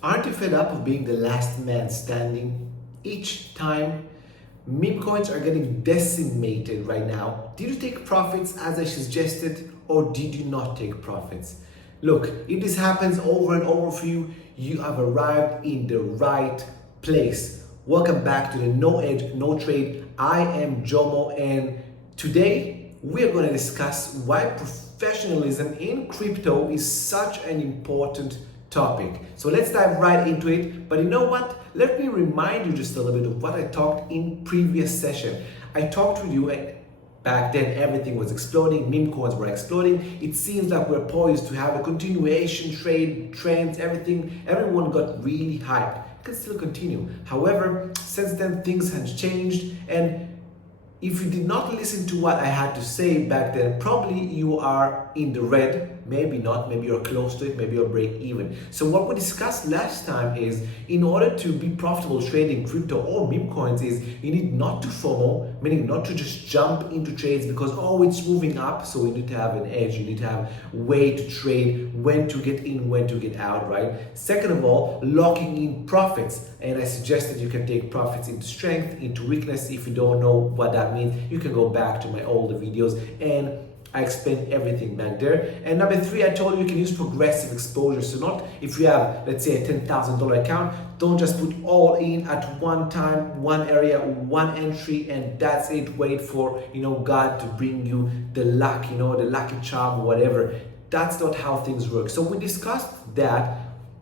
Aren't you fed up of being the last man standing? Each time meme coins are getting decimated right now. Did you take profits as I suggested, or did you not take profits? Look, if this happens over and over for you, you have arrived in the right place. Welcome back to the No Edge, No Trade. I am Jomo, and today we are going to discuss why professionalism in crypto is such an important topic. So let's dive right into it. But you know what? Let me remind you just a little bit of what I talked in previous session. I talked with you back then everything was exploding, meme coins were exploding. It seems like we're poised to have a continuation trends, everyone got really hyped. It can still continue. However, since then things have changed, and if you did not listen to what I had to say back then, probably you are in the red, maybe not, maybe you're close to it, maybe you're break even. So what we discussed last time is, in order to be profitable trading crypto or meme coins, is you need not to FOMO, meaning not to just jump into trades because, oh, it's moving up, so you need to have an edge, you need to have a way to trade, when to get in, when to get out, right? Second of all, locking in profits. And I suggested you can take profits into strength, into weakness. If you don't know what that means, you can go back to my older videos and I explained everything back there. And number three, I told you can use progressive exposure. So not if you have, let's say, a $10,000 account, don't just put all in at one time, one area, one entry, and that's it. Wait for, God to bring you the luck, the lucky charm, whatever. That's not how things work. So we discussed that.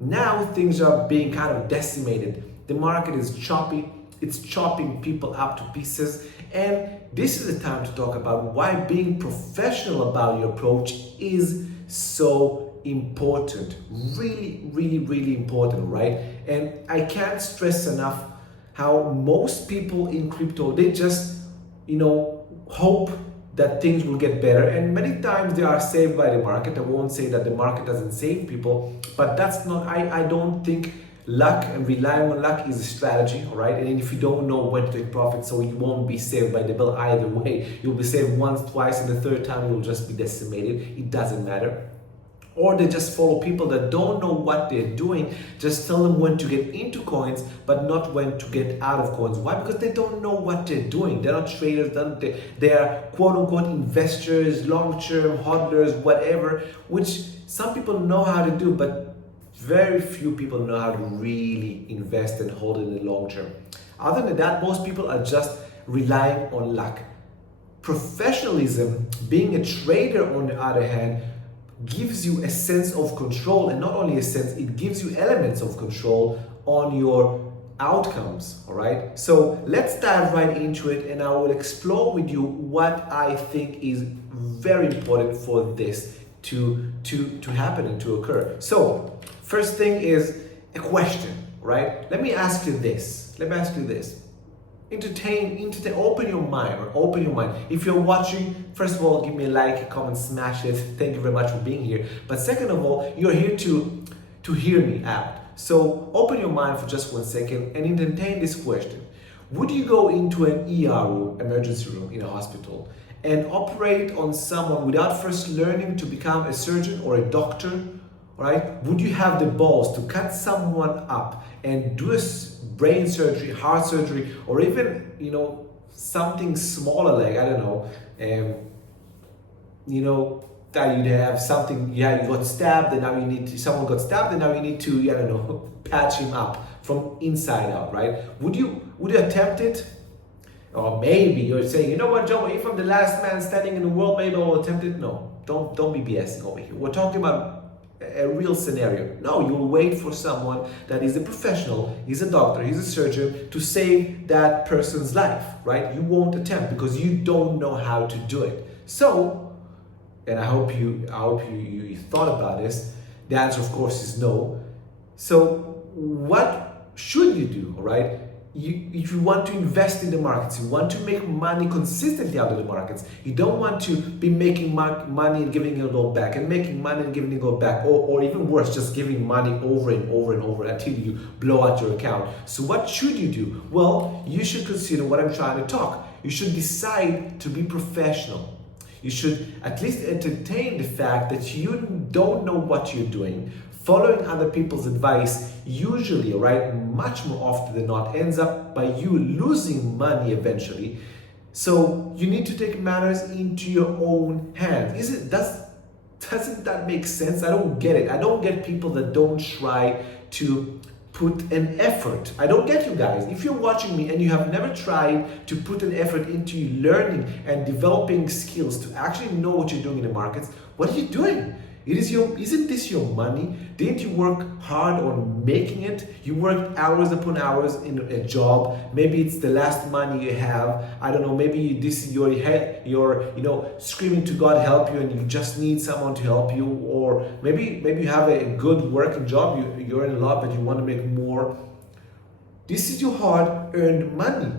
Now things are being kind of decimated. The market is choppy. It's chopping people up to pieces. And this is the time to talk about why being professional about your approach is so important. Really, really, really important, right? And I can't stress enough how most people in crypto, they just, hope that things will get better, and many times they are saved by the market. I won't say that the market doesn't save people, but that's not, I don't think luck and relying on luck is a strategy, all right? And if you don't know when to take profit, so you won't be saved by the bell either way. You'll be saved once, twice, and the third time you'll just be decimated. It doesn't matter. Or they just follow people that don't know what they're doing. Just tell them when to get into coins, but not when to get out of coins. Why? Because they don't know what they're doing. They're not traders. They're quote-unquote investors, long-term hodlers, whatever, which some people know how to do, but very few people know how to really invest and hold in the long term. Other than that, most people are just relying on luck. Professionalism, being a trader on the other hand, gives you a sense of control, and not only a sense, it gives you elements of control on your outcomes, all right? So let's dive right into it, and I will explore with you what I think is very important for this to happen and to occur. So first thing is a question, right? Let me ask you this. Open your mind. If you're watching, first of all, give me a like, a comment, smash it. Thank you very much for being here. But second of all, you're here to hear me out. So open your mind for just 1 second and entertain this question. Would you go into an ER room, emergency room in a hospital, and operate on someone without first learning to become a surgeon or a doctor? Right? Would you have the balls to cut someone up and do a brain surgery, heart surgery, or even, something smaller, like, I don't know, that you'd have something, you got stabbed, and now someone got stabbed, and now you need to, I don't know, patch him up from inside out, right? Would you attempt it? Or maybe you're saying, you know what, Joe, if I'm the last man standing in the world, maybe I'll attempt it. No, don't be BSing over here. We're talking about a real scenario. No, you'll wait for someone that is a professional, he's a doctor, he's a surgeon, to save that person's life, right? You won't attempt because you don't know how to do it. So, and I hope you thought about this. The answer, of course, is no. So what should you do, all right? If you want to invest in the markets, you want to make money consistently out of the markets, you don't want to be making money and giving it all back, and making money and giving it all back, or even worse, just giving money over and over and over until you blow out your account. So what should you do? Well, you should consider what I'm trying to talk. You should decide to be professional. You should at least entertain the fact that you don't know what you're doing. Following other people's advice usually, right, much more often than not, ends up by you losing money eventually. So you need to take matters into your own hands. Doesn't that make sense? I don't get it. I don't get people that don't try to put an effort. I don't get you guys. If you're watching me and you have never tried to put an effort into learning and developing skills to actually know what you're doing in the markets, what are you doing? Isn't this your money? Didn't you work hard on making it? You worked hours upon hours in a job. Maybe it's the last money you have. I don't know, maybe this is you're screaming to God help you and you just need someone to help you. Or maybe you have a good working job, you're in a lot but you want to make more. This is your hard-earned money.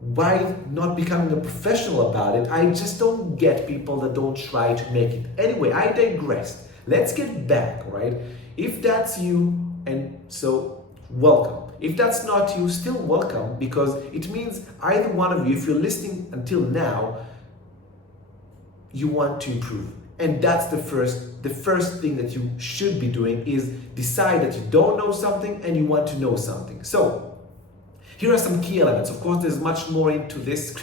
Why not becoming a professional about it? I just don't get people that don't try to make it. Anyway, I digress. Let's get back, right? If that's you, and so welcome. If that's not you, still welcome, because it means either one of you, if you're listening until now, you want to improve. And that's the first thing that you should be doing is decide that you don't know something and you want to know something. So here are some key elements. Of course, there's much more into this.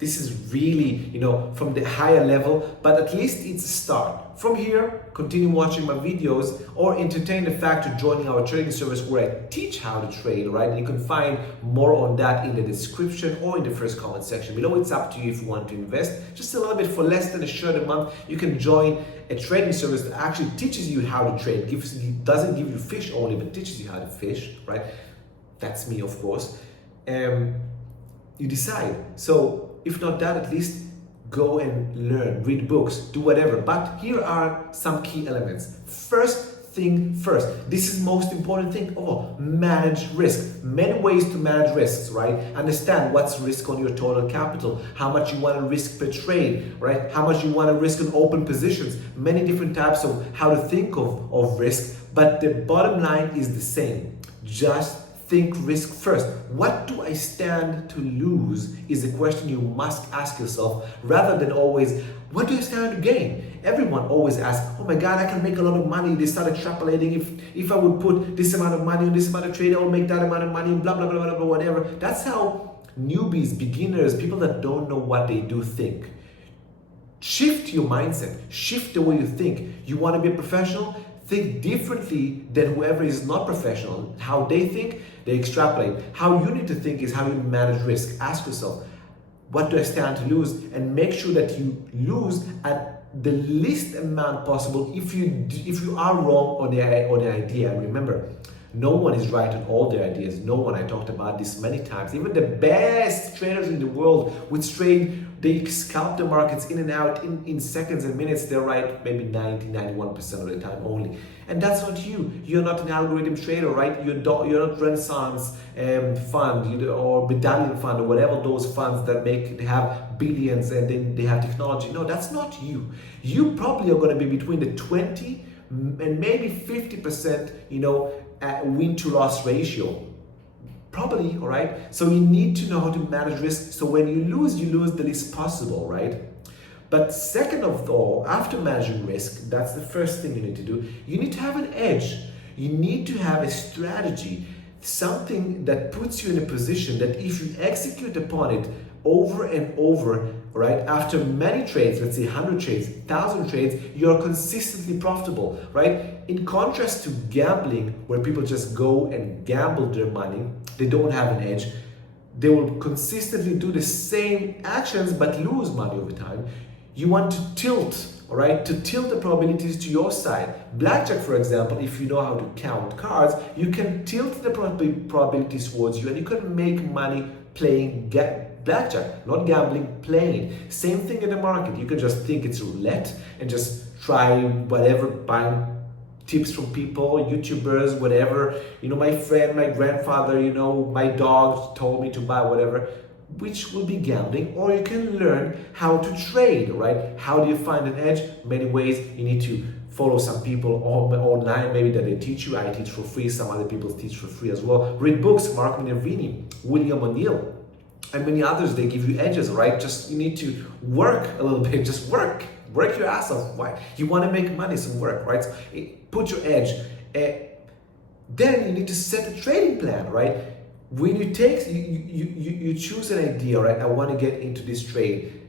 This is really, from the higher level, but at least it's a start. From here, continue watching my videos or entertain the fact of joining our trading service where I teach how to trade, right? And you can find more on that in the description or in the first comment section below. It's up to you if you want to invest. Just a little bit for less than a shirt a month, you can join a trading service that actually teaches you how to trade. Doesn't give you fish only, but teaches you how to fish, right? That's me, of course. You decide. So if not that, at least go and learn, read books, do whatever. But here are some key elements. First thing first, this is most important thing. Manage risk. Many ways to manage risks, right? Understand what's risk on your total capital, how much you want to risk per trade, right? How much you want to risk on open positions. Many different types of how to think of risk, but the bottom line is the same. Just think risk first. What do I stand to lose is a question you must ask yourself, rather than always, what do I stand to gain? Everyone always asks, oh my God, I can make a lot of money. They start extrapolating. If I would put this amount of money on this amount of trade, I will make that amount of money, blah, blah, blah, blah, blah, whatever. That's how newbies, beginners, people that don't know what they do think. Shift your mindset. Shift the way you think. You want to be a professional? Think differently than whoever is not professional. How they think, they extrapolate. How you need to think is how you manage risk. Ask yourself, what do I stand to lose? And make sure that you lose at the least amount possible if you are wrong on the idea. And remember, no one is right on all their ideas. No one. I talked about this many times. Even the best traders in the world with trade, they scalp the markets in and out in seconds and minutes. They're right maybe 91% of the time only. And that's not you. You're not an algorithm trader, right? You're not Renaissance fund or Medallion fund or whatever those funds that they have billions and then they have technology. No, that's not you. You probably are going to be between the 20 and maybe 50%, win to loss ratio. Probably, all right? So you need to know how to manage risk. So when you lose the least possible, right? But second of all, after managing risk, that's the first thing you need to do. You need to have an edge. You need to have a strategy, something that puts you in a position that if you execute upon it over and over, right, after many trades, let's say 100 trades, 1,000 trades, you're consistently profitable, right? In contrast to gambling, where people just go and gamble their money, they don't have an edge. They will consistently do the same actions but lose money over time. You want to tilt, all right, to tilt the probabilities to your side. Blackjack, for example, if you know how to count cards, you can tilt the probabilities towards you and you can make money playing blackjack, not gambling, playing it. Same thing in the market. You can just think it's roulette and just try whatever, buying tips from people, YouTubers, whatever. My friend, my grandfather, my dog told me to buy whatever, which will be gambling. Or you can learn how to trade, right? How do you find an edge? Many ways. You need to follow some people online, maybe that they teach you. I teach for free. Some other people teach for free as well. Read books, Mark Minervini, William O'Neill, and many others. They give you edges, right? Just you need to work a little bit. Just work. Work your ass off. Why? You want to make money, so work, right? So, put your edge. Then you need to set a trading plan, right? When you take, you choose an idea, right? I want to get into this trade.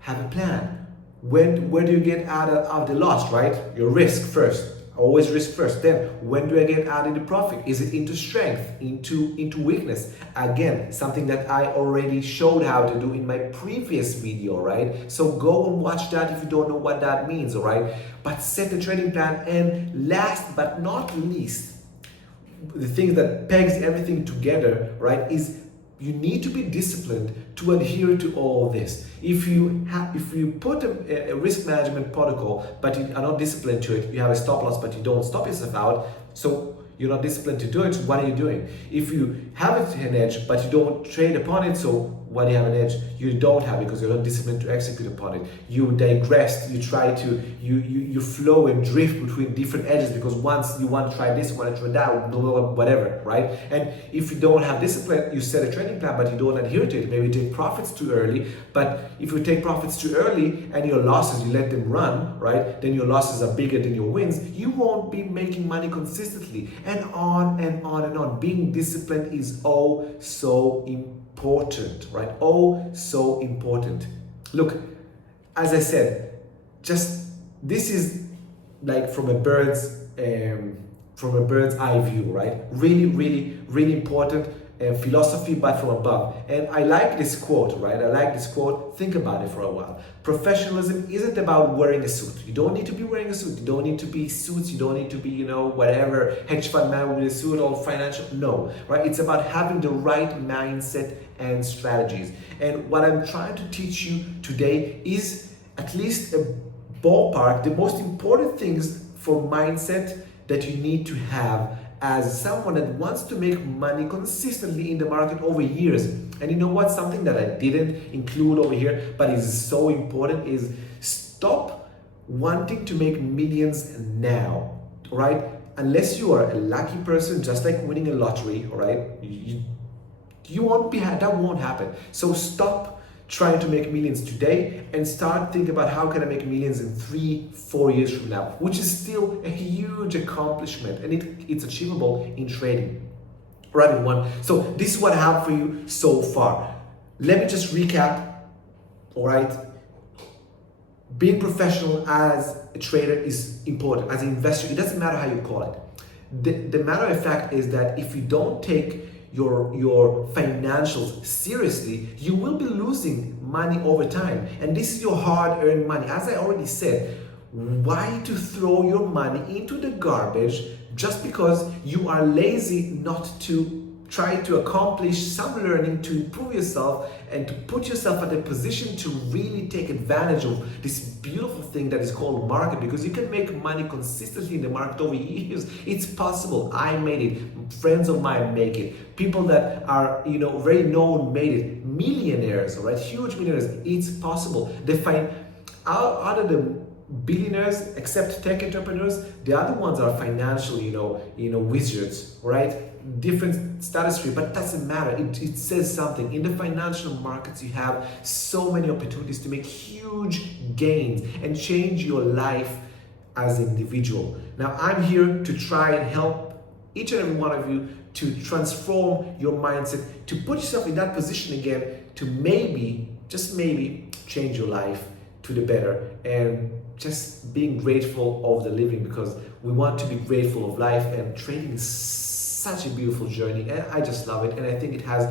Have a plan. Where do you get out of the loss, right? Your risk first. Always risk first. Then when do I get out of the profit? Is it into strength, into weakness? Again, something that I already showed how to do in my previous video, right? So go and watch that if you don't know what that means, all right? But set the trading plan. And last but not least, the thing that pegs everything together, right, is you need to be disciplined to adhere to all this. If you put a risk management protocol, but you are not disciplined to it, you have a stop loss, but you don't stop yourself out, so you're not disciplined to do it, so what are you doing? If you have an edge, but you don't trade upon it, so why do you have an edge? You don't have it because you're not disciplined to execute upon it. You digress, you try to, you flow and drift between different edges because once you want to try this, you want to try that, whatever, right? And if you don't have discipline, you set a trading plan, but you don't adhere to it. Maybe you take profits too early, but if you take profits too early and your losses, you let them run, right? Then your losses are bigger than your wins. You won't be making money consistently, and on and on and on. Being disciplined is oh so important, right? Oh, so important. Look, as I said, just this is like from a bird's eye view, right? Really, really, really important philosophy, but from above. And I like this quote, right? I like this quote. Think about it for a while. Professionalism isn't about wearing a suit. You don't need to be wearing a suit. You don't need to be suits. You don't need to be, whatever, hedge fund man with a suit or financial. No, right? It's about having the right mindset and strategies. And what I'm trying to teach you today is at least a ballpark, the most important things for mindset that you need to have as someone that wants to make money consistently in the market over years. And you know what? Something that I didn't include over here, but is so important, is stop wanting to make millions now, right? Unless you are a lucky person, just like winning a lottery, all right? You won't be, that won't happen. So stop trying to make millions today and start thinking about how can I make millions in 3-4 years from now, which is still a huge accomplishment, and it's achievable in trading. Right, everyone? So this is what I have for you so far. Let me just recap, all right? Being professional as a trader is important. As an investor, it doesn't matter how you call it. The matter of fact is that if you don't take your financials seriously, you will be losing money over time. And this is your hard-earned money. As I already said, why to throw your money into the garbage just because you are lazy not to try to accomplish some learning to improve yourself and to put yourself at a position to really take advantage of this beautiful thing that is called market, because you can make money consistently in the market over years. It's possible. I made it. Friends of mine make it. People that are, very known made it. Millionaires, all right? Huge millionaires. It's possible. They find out of the billionaires, except tech entrepreneurs, the other ones are financial, wizards, right? Different status tree, but doesn't matter. It says something. In the financial markets, you have so many opportunities to make huge gains and change your life as an individual. Now, I'm here to try and help each and every one of you to transform your mindset, to put yourself in that position again, to maybe, just maybe, change your life to the better, and just being grateful of the living, because we want to be grateful of life, and trading is such a beautiful journey, and I just love it. And I think it has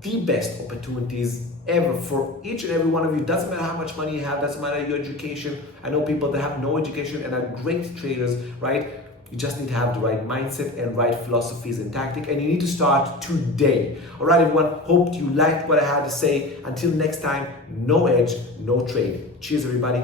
the best opportunities ever for each and every one of you. Doesn't matter how much money you have, doesn't matter your education. I know people that have no education and are great traders, right? You just need to have the right mindset and right philosophies and tactic, and you need to start today. All right, everyone, hope you liked what I had to say. Until next time, no edge, no trade. Cheers, everybody.